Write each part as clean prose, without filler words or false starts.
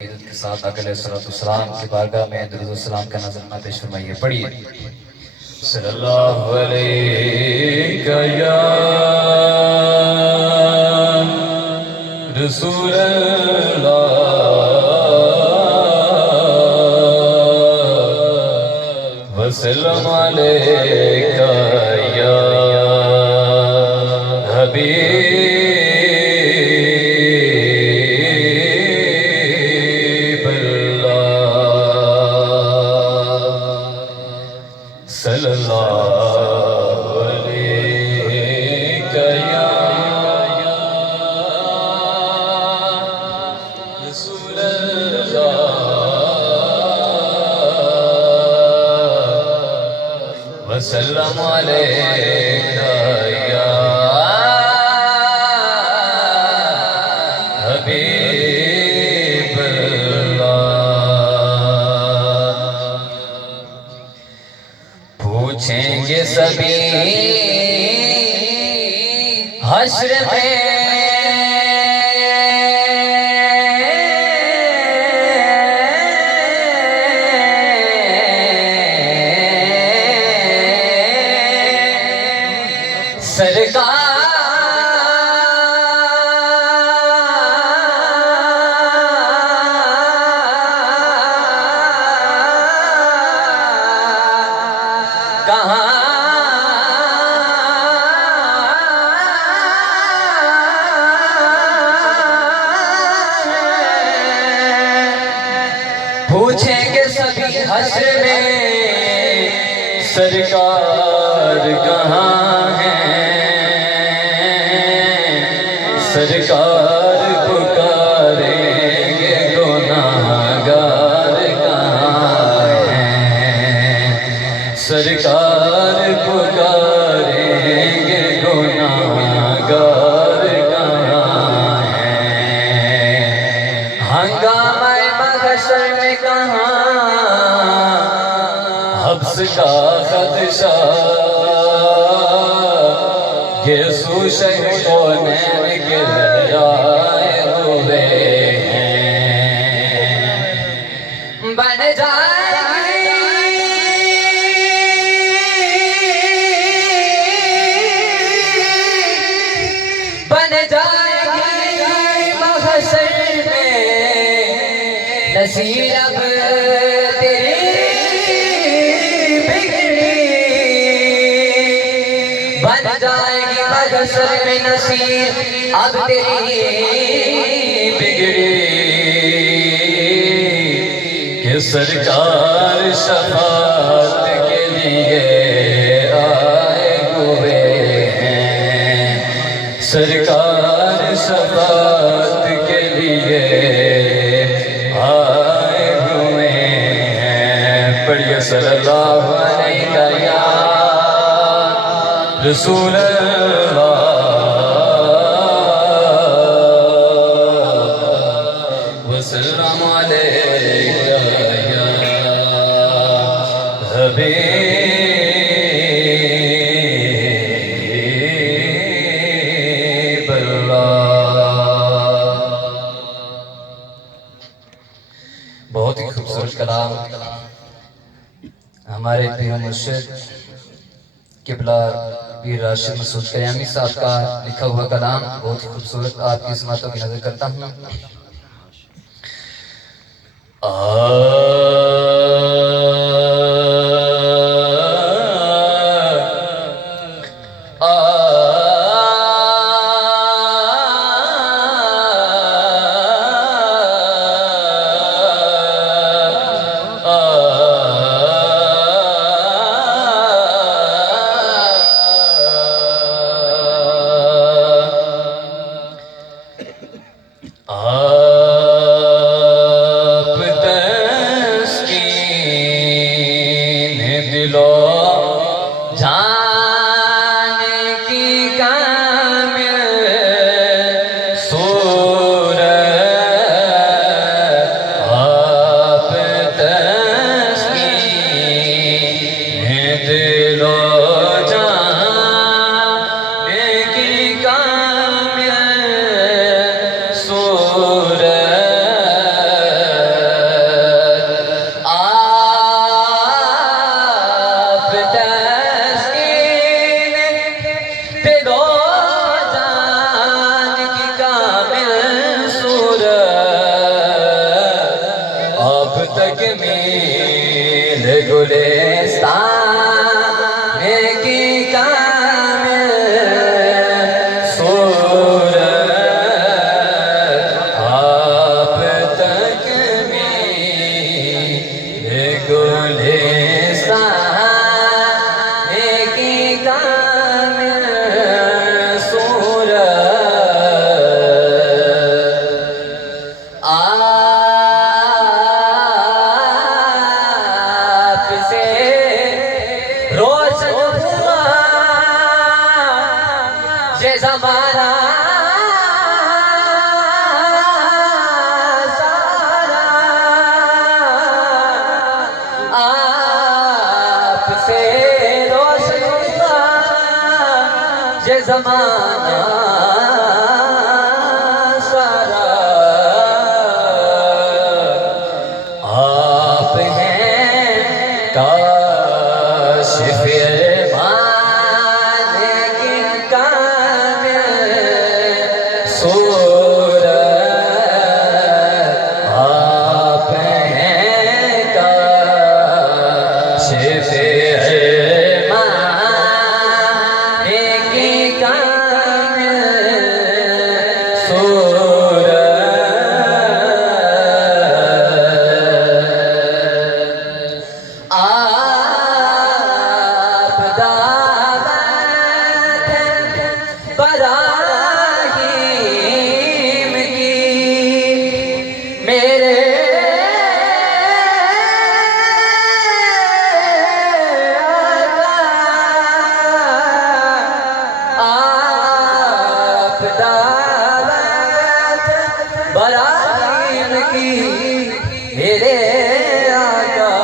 इज्जत के साथ अलैहिस्सलाम की बारगाह में दुरूद सलाम का नज़राना पेश फरमाइए। पढ़िए सल्लल्लाहु अलैका या रसूल अल्लाह वसल्लम अलैका या हबीब सल्लल्लाहु अलैका या रसूल अल्लाह वसल्लम अलैका या हबीब पूछेंगे सभी हश्र में सरकार कहाँ पूछेंगे सभी हश्र में सरकार कहाँ है। सरकार पुकारेंगे गुनाहगार कहाँ हैं। सरकार पुकारेंगे गुनाहगार कहाँ हैं। हंगामे महशर में कहाँ हब्स का खदशा यीशु शहीदों ने गिराए हुए हैं। बन जाएगी महशर में नसीर अब तेरी बिगड़ी। बन जाएगी महशर में नसीर अब तेरी बिगड़ी कि सरकार शफाअत के लिए आए हुए हैं। सरकार शफाअत के लिए आए हुए हैं। पढ़िए सल्लल्लाहु अलैका या रसूल अल्लाह वसल्लम अलैका या हबीब अल्लाह। बहुत ही खूबसूरत कलाम हमारे पीर मुर्शिद किबला पीर राशिद मसूद कयामी साहब का लिखा हुआ कलाम बहुत ही खूबसूरत आपकी समातों की नजर करता हूँ। तक मील गुलिस्तान की कामिल सूरत, आप तक मील गुलिस्तान की कामिल सूरत, रोशन हुआ ये ज़माना सारा, आपसे रोशन हुआ ये ज़माना सारा। आप हैं काशिफ़ अरमान की कामिल सूरत, आप हैं काशिफ़ अरमान की कामिल सूरत। आप दावत बराहीम की मेरे आप दावत बराहीम की मेरे आका,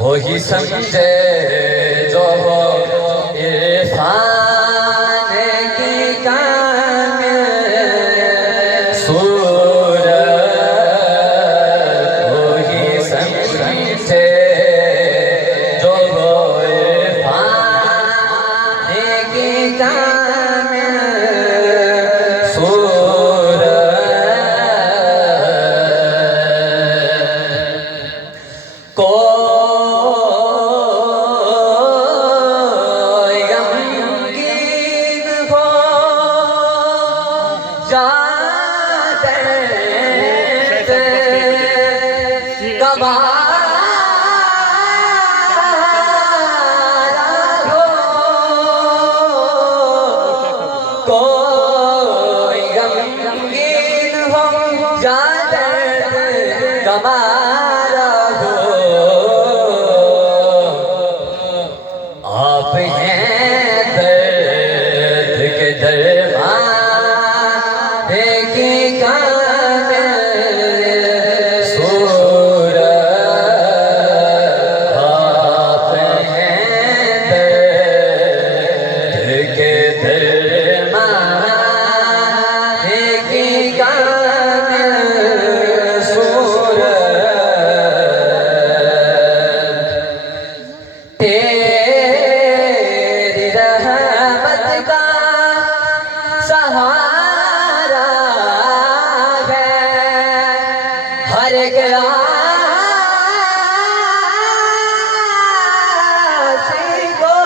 वही समझे जो हो इरफान की कामिल सूरत, वही समझे जो हो इरफान की कामिल सूरत। कोई गमगीन हो या दर्द गवारा हो, कोई गमगीन हो या दर्द गवारा हो, आप हैं दर्द के दरमान की कामिल सूरत, आप हैं दर्द के दरमान की कामिल सूरत। तेरी रहमत का सहारा है हर एक आशिक को,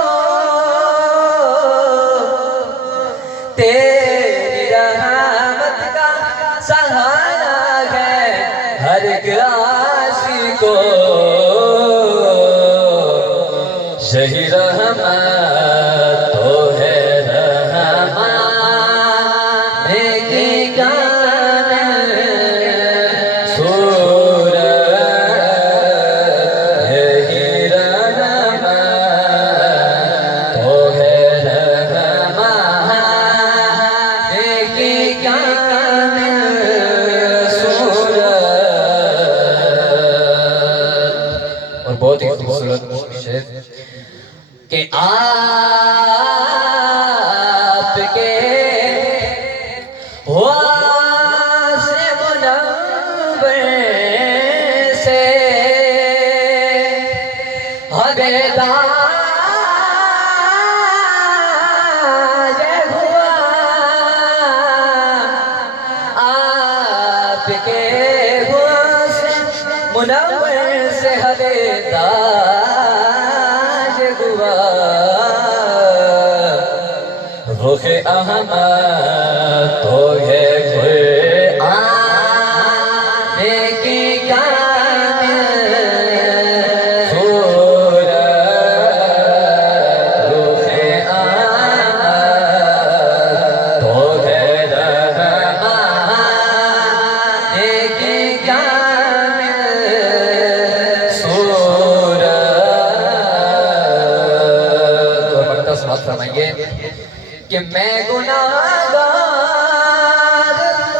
तेरी रहमत का सहारा है हर एक आशिक को, यही रहमत तो है रहमान की कामिल सूरत, यही रहमत तो है रहमान की कामिल सूरत। और बहुत ही खूबसूरत शेर कि आपके वासे मुनव्वर से हबेदार हुआ, आपके मुनव्वर से हवेदार हुआ रुख अहमद तो है कि मैं गुनाहगार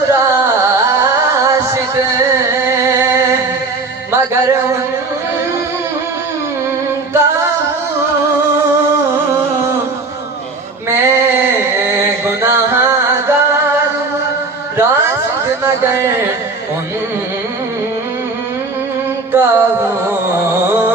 राशिद मगर उनका हूँ मैं गुनाहगार राशिद मगर उनका हूँ